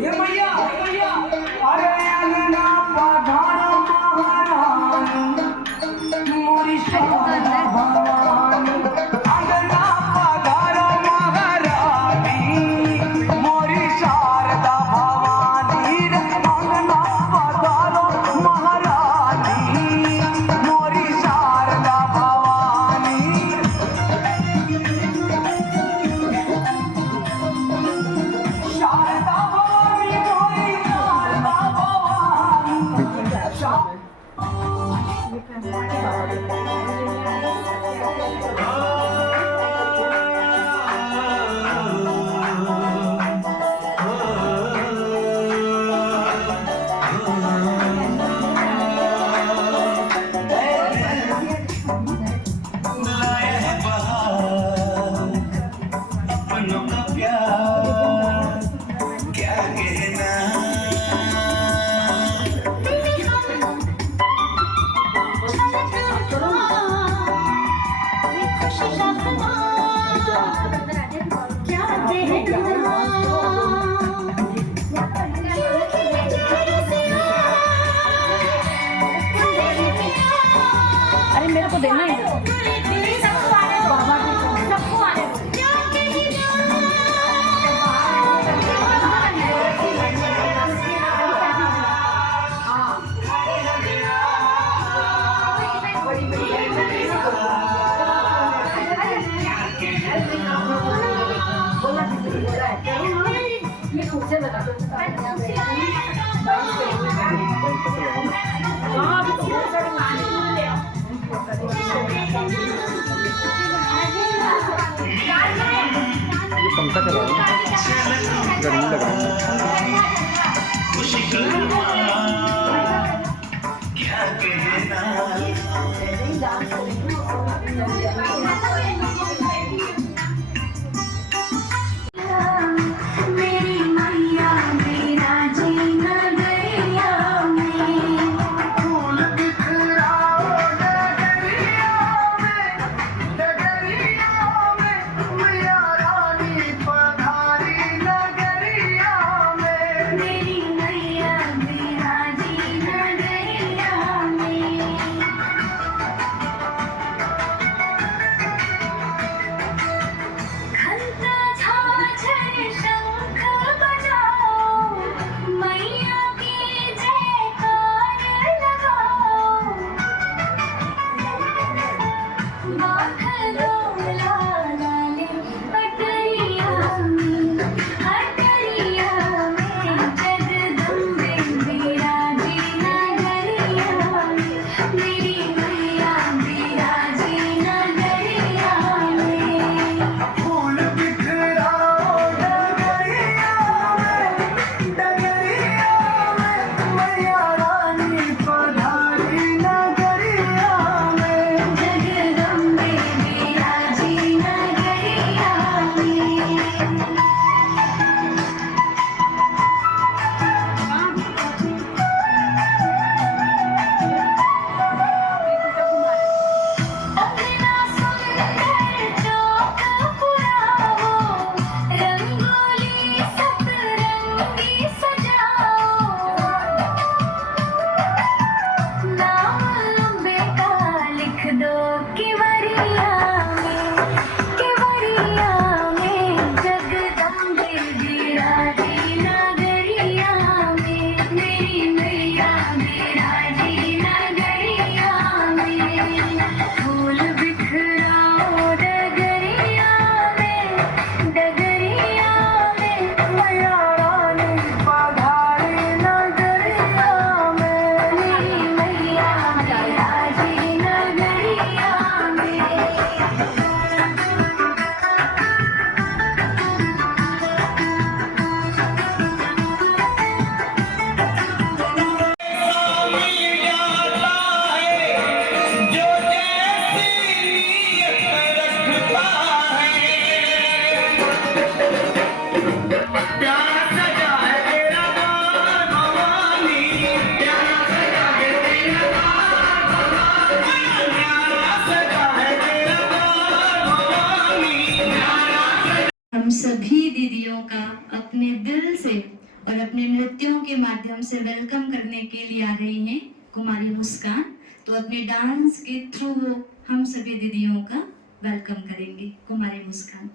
ये मैया अरे अंगना पधारो महारानी मोरी शारदा भवानी अंगना पधारो महारानी मोरी शारदा भवानी अंगना पधारो महारानी मोरी शारदा भवानी शारदा भवानी मोरी शारदा लाया है बहार अपनों का प्यार क्या कहना अरे मेरे को देना है बाबा सबको आने पंखा चला रहा है, गर्मी लग रही है। खुशी करूँ क्या कहना मेरी मैया मेरा जीना गैया में फूल बिखराओ डगरिया में मैया रानी पधारी नगरिया हम सभी दीदियों का अपने दिल से और अपने नृत्यों के माध्यम से वेलकम करने के लिए आ रही हैं कुमारी मुस्कान। तो अपने डांस के थ्रू हम सभी दीदियों का वेलकम करेंगे। कुमारी मुस्कान।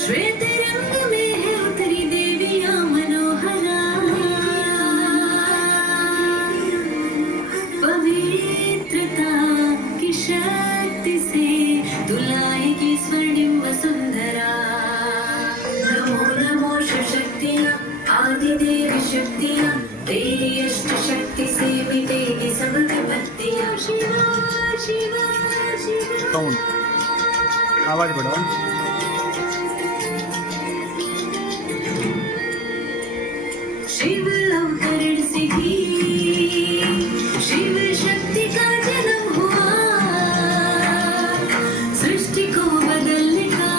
श्वेत रंग में है उतरी देवियां मनोहरा, पवित्रता की शक्ति से तुलाएगी स्वर्णिम वसुंधरा। नमो नमो शिव शक्तियां आदि देवी शक्तियां, तेरी अष्ट शक्ति से मिटेगी सब विपत्तियां। शिवा शिवा शिवा। साउंड आवाज बढ़ाओ। शिव अवतरण से ही शिव शक्ति का जन्म हुआ, सृष्टि को बदलने का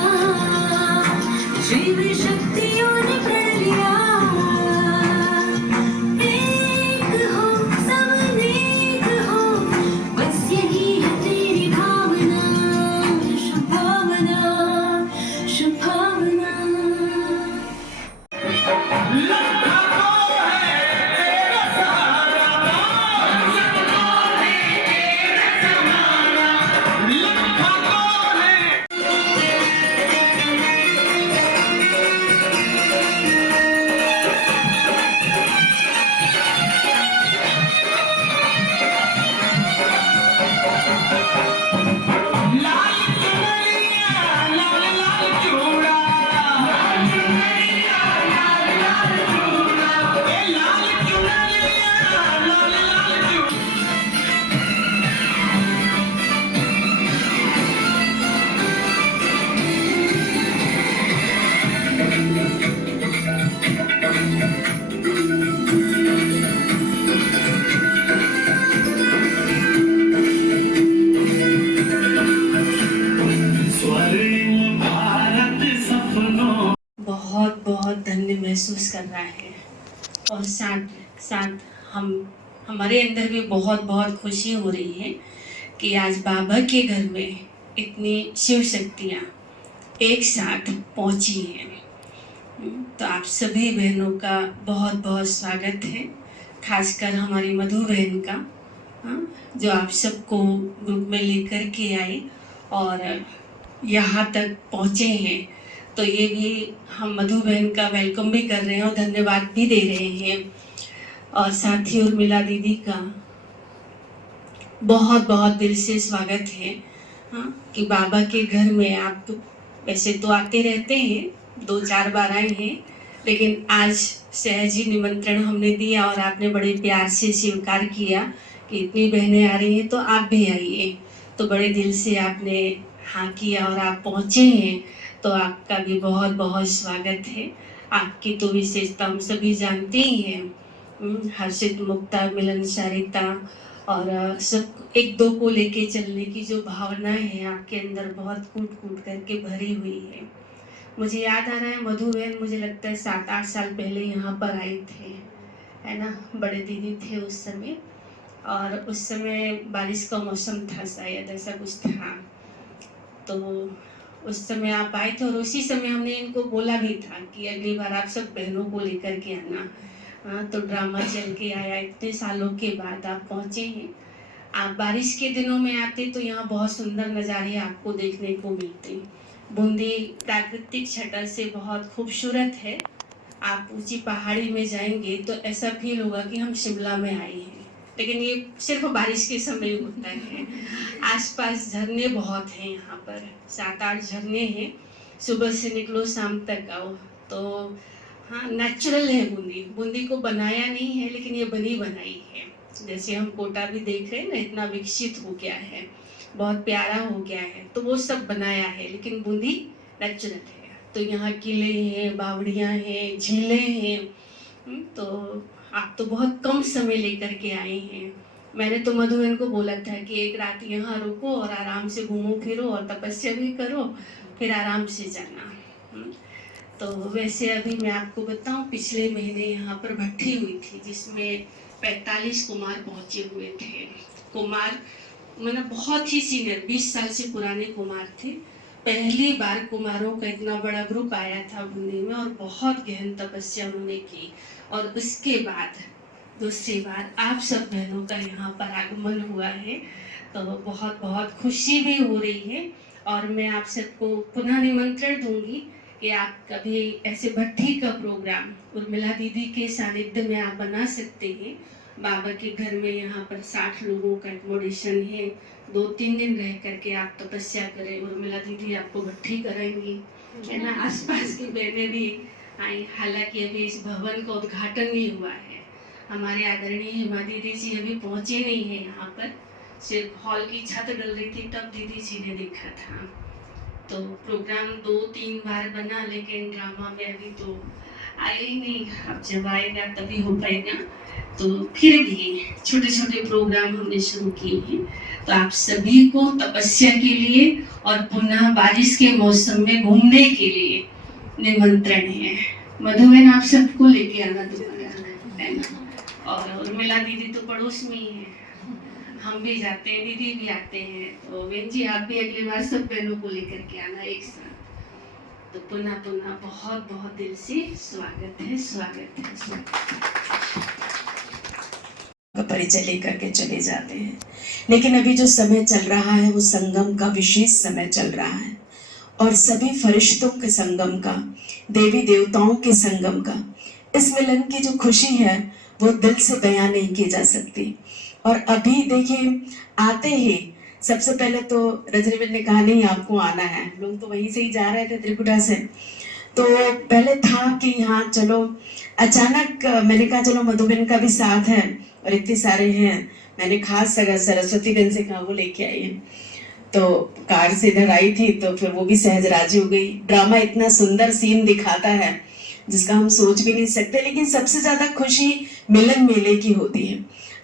शिव शक्तियों ने प्रण लिया। एक हो सब एक हो, बस यही है तेरी भावना। शुभ भावना शुभ भावना। बहुत बहुत धन्य महसूस कर रहा है और साथ साथ हमारे अंदर भी बहुत बहुत खुशी हो रही है कि आज बाबा के घर में इतनी शिव शक्तियाँ एक साथ पहुँची हैं। तो आप सभी बहनों का बहुत बहुत स्वागत है, खासकर हमारी मधु बहन का, जो आप सबको ग्रुप में लेकर के आए और यहाँ तक पहुँचे हैं। तो ये भी हम मधु बहन का वेलकम भी कर रहे हैं और धन्यवाद भी दे रहे हैं। और साथ ही उर्मिला दीदी का बहुत बहुत दिल से स्वागत है कि बाबा के घर में आप वैसे तो आते रहते हैं, 2-4 बार आए हैं, लेकिन आज सहज ही निमंत्रण हमने दिया और आपने बड़े प्यार से स्वीकार किया कि इतनी बहनें आ रही हैं तो आप भी आइए। तो बड़े दिल से आपने हाँ किया और आप पहुँचे हैं, तो आपका भी बहुत बहुत स्वागत है। आपकी तो विशेषता हम सभी जानते ही हैं, हर्षित, मुक्ता, मिलनसारिता और सब एक दो को लेके चलने की जो भावनाएं हैं आपके अंदर बहुत कूट कूट करके भरी हुई है। मुझे याद आ रहा है मधु बहन, मुझे लगता है 7-8 साल पहले यहाँ पर आए थे, है ना, बड़े दीदी थे उस समय, और उस समय बारिश का मौसम था शायद, ऐसा कुछ था। तो उस समय आप आए थे और उसी समय हमने इनको बोला भी था कि अगली बार आप सब बहनों को लेकर के आना। तो ड्रामा चल के आया, इतने सालों के बाद आप पहुँचे हैं। आप बारिश के दिनों में आते तो यहाँ बहुत सुंदर नज़ारे आपको देखने को मिलते। बूंदी प्राकृतिक छटा से बहुत खूबसूरत है। आप ऊंची पहाड़ी में जाएंगे तो ऐसा फील होगा कि हम शिमला में आए हैं, लेकिन ये सिर्फ बारिश के समय होता है। आसपास झरने बहुत हैं, यहाँ पर 7-8 झरने हैं। सुबह से निकलो शाम तक आओ। तो हाँ, नेचुरल है बूंदी। बूंदी को बनाया नहीं है, लेकिन ये बनी बनाई है। जैसे हम कोटा भी देख रहे हैं ना, इतना विकसित हो गया है, बहुत प्यारा हो गया है, तो वो सब बनाया है, लेकिन बूंदी नेचुरल है। तो यहाँ किले हैं, बावड़ियाँ हैं, झीलें हैं। तो आप तो बहुत कम समय लेकर के आए हैं। मैंने तो मधुबन को बोला था कि एक रात यहाँ रुको और आराम से घूमो फिरो और तपस्या भी करो, फिर आराम से जाना। तो वैसे अभी मैं आपको बताऊं, पिछले महीने यहाँ पर भट्टी हुई थी, जिसमें 45 कुमार पहुँचे हुए थे। कुमार मतलब बहुत ही सीनियर, 20 साल से पुराने कुमार थे। पहली बार कुमारों का इतना बड़ा ग्रुप आया था बूंदी में, और बहुत गहन तपस्या उन्होंने की। और उसके बाद दूसरी बार आप सब बहनों का यहाँ पर आगमन हुआ है, तो बहुत बहुत खुशी भी हो रही है। और मैं आप सबको पुनः निमंत्रण दूंगी कि आप कभी ऐसे भट्टी का प्रोग्राम उर्मिला दीदी के सानिध्य में आप बना सकते हैं। बाबा के घर में यहाँ पर 60 लोगों का एकोमोडेशन है। 2-3 दिन रह करके आप तपस्या करें। उर्मिला दीदी आपको भट्टी कराएंगी, है ना। आसपास की बहनें भी आई। हालांकि अभी इस भवन का उद्घाटन नहीं हुआ है। हमारे आदरणीय हेमा दीदी जी अभी पहुँचे नहीं है यहाँ पर, सिर्फ हॉल की छत डल रही थी, तब दीदी जी ने देखा था। तो प्रोग्राम 2-3 बार बना, लेकिन ड्रामा में अभी तो आए ही नहीं। अब जब आएगा तभी हो पाएगा। तो फिर भी छोटे छोटे प्रोग्राम हमने शुरू किए हैं। तो आप सभी को तपस्या के लिए और पुनः बारिश के मौसम में घूमने के लिए निमंत्रण है। मधुबन आप सबको लेके आना दोबारा, है ना। और उर्मिला दीदी तो पड़ोस में ही है, हम भी जाते हैं, दीदी भी आते हैं। तो बहन जी आप भी अगली बार सब बहनों को लेकर के आना एक साथ। तो पुनः पुनः बहुत बहुत दिल से स्वागत है, स्वागत है, स्वागत का परिचय लेकर के चले जाते हैं। लेकिन अभी जो समय चल रहा है वो संगम का विशेष समय चल रहा है, और सभी फरिश्तों के संगम का, देवी देवताओं के संगम का, इस मिलन की जो खुशी है वो दिल से बयान नहीं की जा सकती। और अभी देखिए, आते ही सबसे पहले तो रजनीबेन ने कहा नहीं आपको आना है। लोग तो वहीं से ही जा रहे थे त्रिकुटा से। तो पहले था कि हाँ चलो, अचानक मैंने कहा चलो मधुबन का भी साथ है और इतने सारे हैं। मैंने खास सरस्वती बहन से कहा वो लेके आई है। तो कार से इधर आई थी, तो फिर वो भी सहज राजी हो गई। ड्रामा इतना सुंदर सीन दिखाता है जिसका हम सोच भी नहीं सकते। लेकिन सबसे ज्यादा खुशी मिलन मेले की होती है।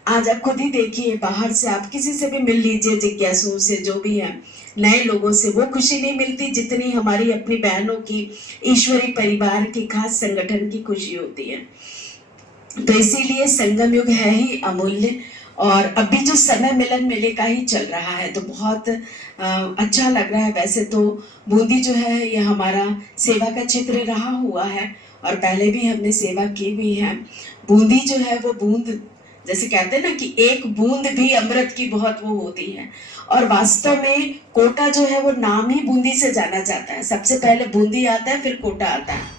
आज आप खुद ही देखिए, बाहर से आप किसी से भी मिल लीजिए, जिज्ञासु से, जो भी है, नए लोगों से, वो खुशी नहीं मिलती जितनी हमारी अपनी बहनों की, ईश्वरी परिवार की, खास संगठन की खुशी होती है। तो इसीलिए संगम युग है ही अमूल्य। और अभी जो समय मिलन मेले का ही चल रहा है, तो बहुत अच्छा लग रहा है। वैसे तो बूंदी जो है ये हमारा सेवा का क्षेत्र रहा हुआ है, और पहले भी हमने सेवा की भी है। बूंदी जो है वो बूंद, जैसे कहते हैं ना कि एक बूंद भी अमृत की बहुत वो होती है। और वास्तव में कोटा जो है वो नाम ही बूंदी से जाना जाता है। सबसे पहले बूंदी आता है, फिर कोटा आता है।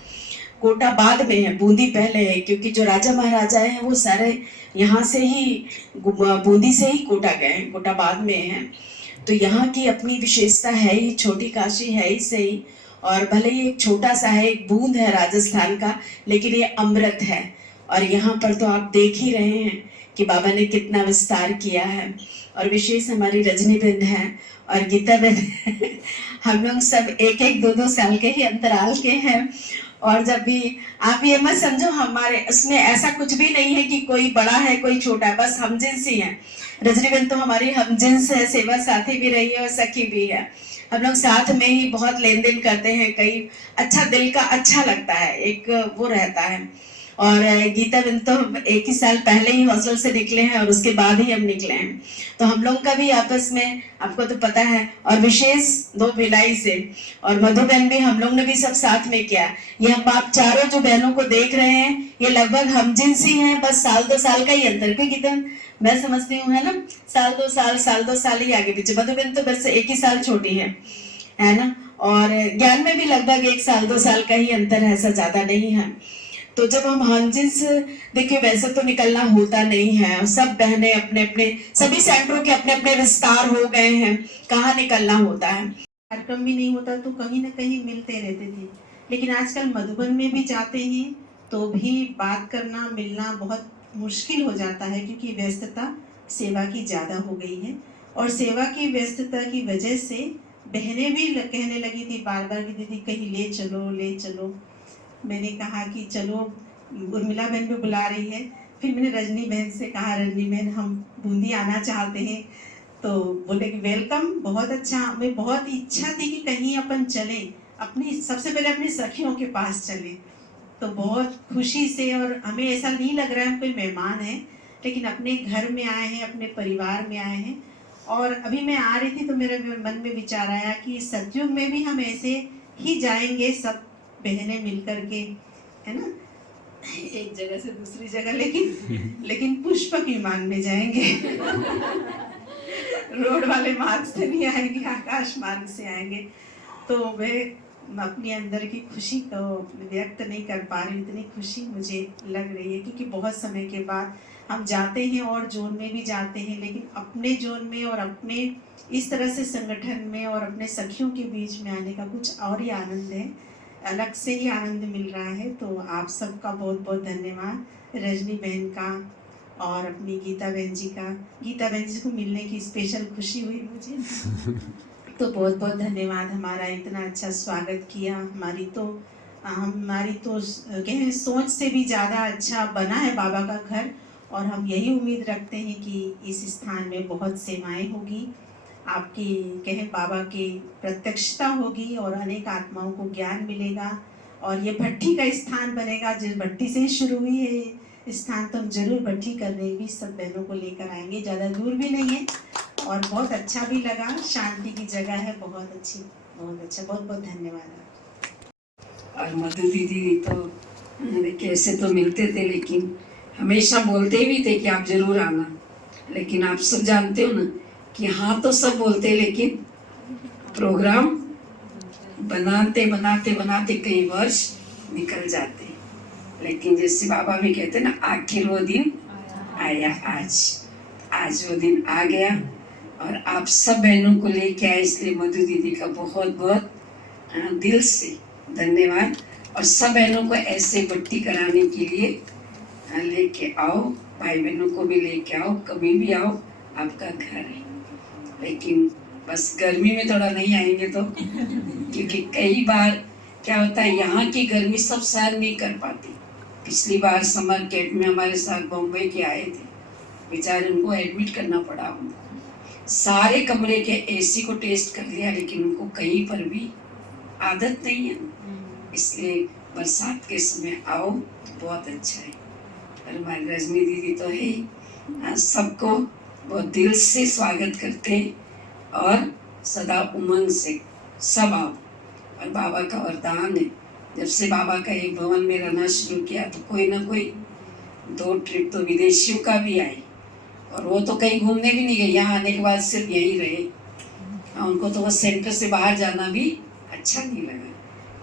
कोटा बाद में है, बूंदी पहले है, क्योंकि जो राजा महाराजा हैं वो सारे यहाँ से ही, बूंदी से ही कोटा गए हैं, कोटा बाद में है। तो यहाँ की अपनी विशेषता है ही, छोटी काशी है ही सही, और भले ही एक छोटा सा है, एक बूंद है राजस्थान का, लेकिन ये अमृत है। और यहाँ पर तो आप देख ही रहे हैं कि बाबा ने कितना विस्तार किया है। और विशेष हमारी रजनी बहन है और गीता बहन हम लोग सब 1-1, 2-2 साल के ही अंतराल के हैं। और जब भी आप ये मत समझो, हमारे उसमें ऐसा कुछ भी नहीं है कि कोई बड़ा है कोई छोटा है, बस हमजिन्स ही हैं। रजनी बहन तो हमारी हमजिन्स है, सेवा साथी भी रही है और सखी भी है। हम लोग साथ में ही बहुत लेन देन करते हैं, कई अच्छा दिल का अच्छा लगता है, एक वो रहता है। और गीता बहन तो 1 ही साल पहले ही हॉस्टल से निकले हैं और उसके बाद ही हम निकले हैं। तो हम लोग का भी आपस में, आपको तो पता है, और विशेष 2 भिलाई से, और मधु बहन भी, हम लोग ने भी सब साथ में किया। ये हम आप चारों जो बहनों को देख रहे हैं, ये लगभग हमजिन्सी हैं, बस 1-2 साल का ही अंतर। क्योंकि गीता मैं समझती हूँ, है ना, 1-2 साल ही आगे पीछे। मधु बहन तो बस 1 ही साल छोटी है ना। और ज्ञान में भी लगभग 1-2 साल का ही अंतर है, ऐसा ज्यादा नहीं है। तो जब हम हंजिस देखिए, वैसे तो निकलना होता नहीं है, सब बहनें अपने अपने सभी सेंटरों के अपने अपने विस्तार हो गए हैं, कहाँ निकलना होता है। कार्यक्रम भी नहीं होता तो कहीं ना कहीं मिलते रहते थे, लेकिन आजकल मधुबन में भी जाते हैं तो भी बात करना मिलना बहुत मुश्किल हो जाता है, क्योंकि व्यस्तता सेवा की ज़्यादा हो गई है। और सेवा की व्यस्तता की वजह से बहनें भी कहने लगी थी बार बार कि दीदी कहीं ले चलो ले चलो। मैंने कहा कि चलो, उर्मिला बहन भी बुला रही है। फिर मैंने रजनी बहन से कहा, रजनी बहन हम बूंदी आना चाहते हैं, तो बोले कि वेलकम, बहुत अच्छा। हमें बहुत इच्छा थी कि कहीं अपन चलें, अपनी सबसे पहले अपनी सखियों के पास चलें, तो बहुत खुशी से। और हमें ऐसा नहीं लग रहा है हम कोई मेहमान हैं, लेकिन अपने घर में आए हैं, अपने परिवार में आए हैं। और अभी मैं आ रही थी तो मेरे मन में विचार आया कि सतयुग में भी हम ऐसे ही जाएंगे, सब बहनें मिल कर के, है ना, एक जगह से दूसरी जगह, लेकिन पुष्पक विमान में जाएंगे। रोड वाले मार्ग से नहीं आएंगे, आकाश मार्ग से आएंगे। तो मैं अपनी अंदर की खुशी को व्यक्त नहीं कर पा रही, इतनी खुशी मुझे लग रही है, क्योंकि बहुत समय के बाद हम जाते हैं और जोन में भी जाते हैं, लेकिन अपने जोन में और अपने इस तरह से संगठन में और अपने सखियों के बीच में आने का कुछ और ही आनंद है, अलग से ही आनंद मिल रहा है। तो आप सबका बहुत बहुत धन्यवाद, रजनी बहन का और अपनी गीता बहन जी का। गीता बहन जी को मिलने की स्पेशल खुशी हुई मुझे, तो बहुत बहुत धन्यवाद। हमारा इतना अच्छा स्वागत किया, हमारी तो कहें सोच से भी ज़्यादा अच्छा बना है बाबा का घर। और हम यही उम्मीद रखते हैं कि इस स्थान में बहुत सेवाएं होगी, आपकी कहें बाबा की प्रत्यक्षता होगी और अनेक आत्माओं को ज्ञान मिलेगा। और ये भट्टी का स्थान बनेगा, जिस भट्टी से ही शुरू हुई है ये स्थान, तो हम जरूर भट्टी करने भी सब बहनों को लेकर आएंगे, ज़्यादा दूर भी नहीं है। और बहुत अच्छा भी लगा, शांति की जगह है, बहुत अच्छी, बहुत अच्छा, बहुत बहुत धन्यवाद। और मधु दीदी तो कैसे तो मिलते थे, लेकिन हमेशा बोलते भी थे कि आप जरूर आना। लेकिन आप सब जानते हो ना कि हाँ तो सब बोलते, लेकिन प्रोग्राम बनाते बनाते बनाते कई वर्ष निकल जाते। लेकिन जैसे बाबा भी कहते ना, आखिर वो दिन आया आज वो दिन आ गया और आप सब बहनों को लेके आए। इसलिए मधु दीदी का बहुत बहुत दिल से धन्यवाद। और सब बहनों को ऐसे भट्टी कराने के लिए लेके आओ, भाई बहनों को भी लेके आओ, कभी भी आओ, आपका घर है। लेकिन बस गर्मी में थोड़ा नहीं आएंगे तो, क्योंकि कई बार क्या होता है, यहाँ की गर्मी सब सहन नहीं कर पाती। पिछली बार समर कैंप में हमारे साथ बम्बई के आए थे, बेचारे उनको एडमिट करना पड़ा। उनको सारे कमरे के एसी को टेस्ट कर लिया, लेकिन उनको कहीं पर भी आदत नहीं है। इसलिए बरसात के समय आओ तो बहुत अच्छा है। और हमारी रजनी दीदी तो है, सबको बहुत दिल से स्वागत करते हैं और सदा उमंग से सब आओ। और बाबा का वरदान है, जब से बाबा का एक भवन में रहना शुरू किया तो कोई ना कोई 2 ट्रिप तो विदेशियों का भी आए, और वो तो कहीं घूमने भी नहीं गए, यहाँ आने के बाद सिर्फ यहीं रहे। उनको तो वो सेंटर से बाहर जाना भी अच्छा नहीं लगा।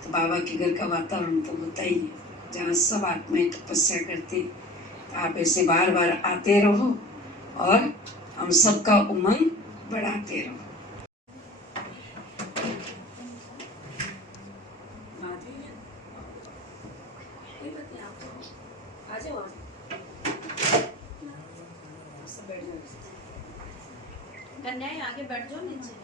तो बाबा के घर का वातावरण तो होता ही है, जहाँ सब आत्माएं तपस्या करते। तो आप ऐसे बार बार आते रहो और हम सबका उमंग बढ़ाते रहो। कन्याएं आगे बैठ जाओ, नीचे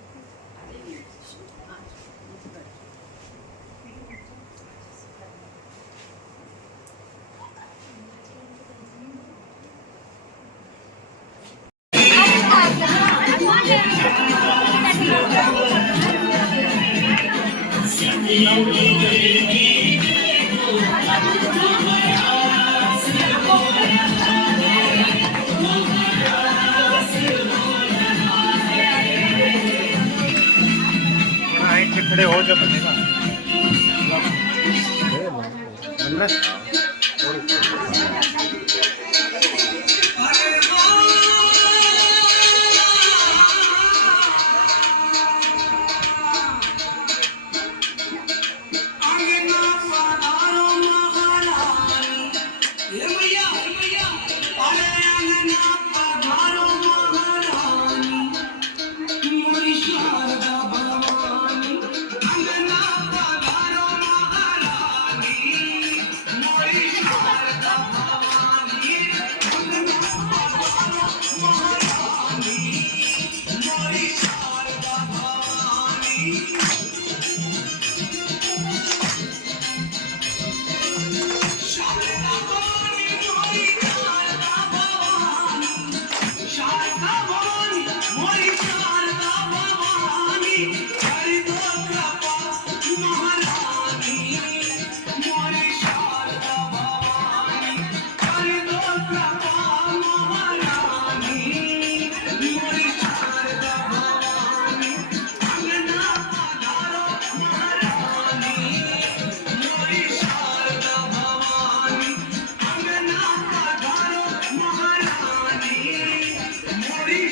खड़े हो जब बनेगा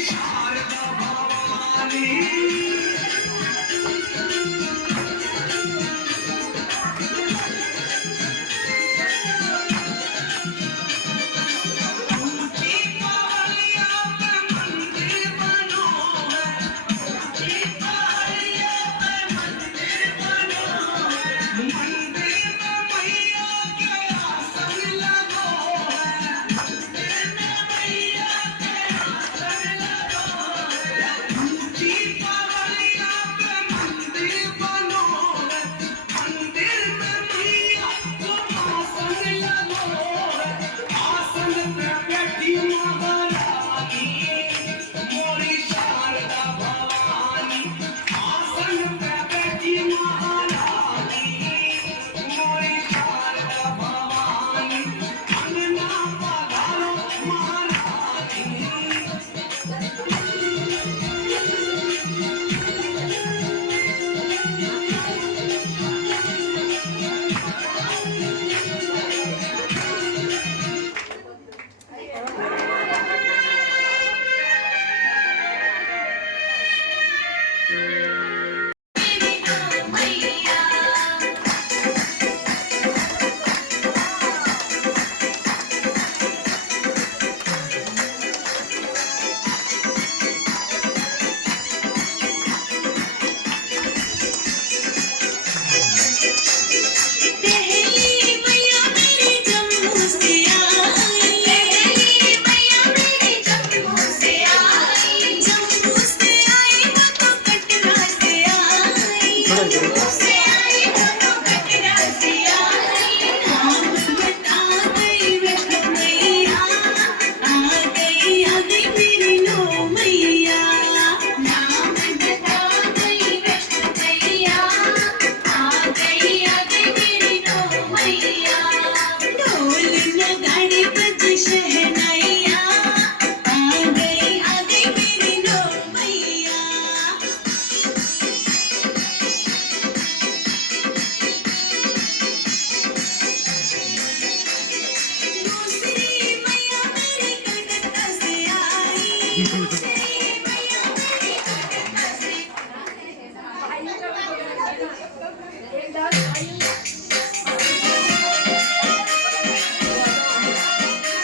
शारदा भवानी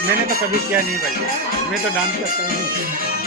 मैंने तो कभी किया नहीं भाई, मैं तो डांस करता ही नहीं।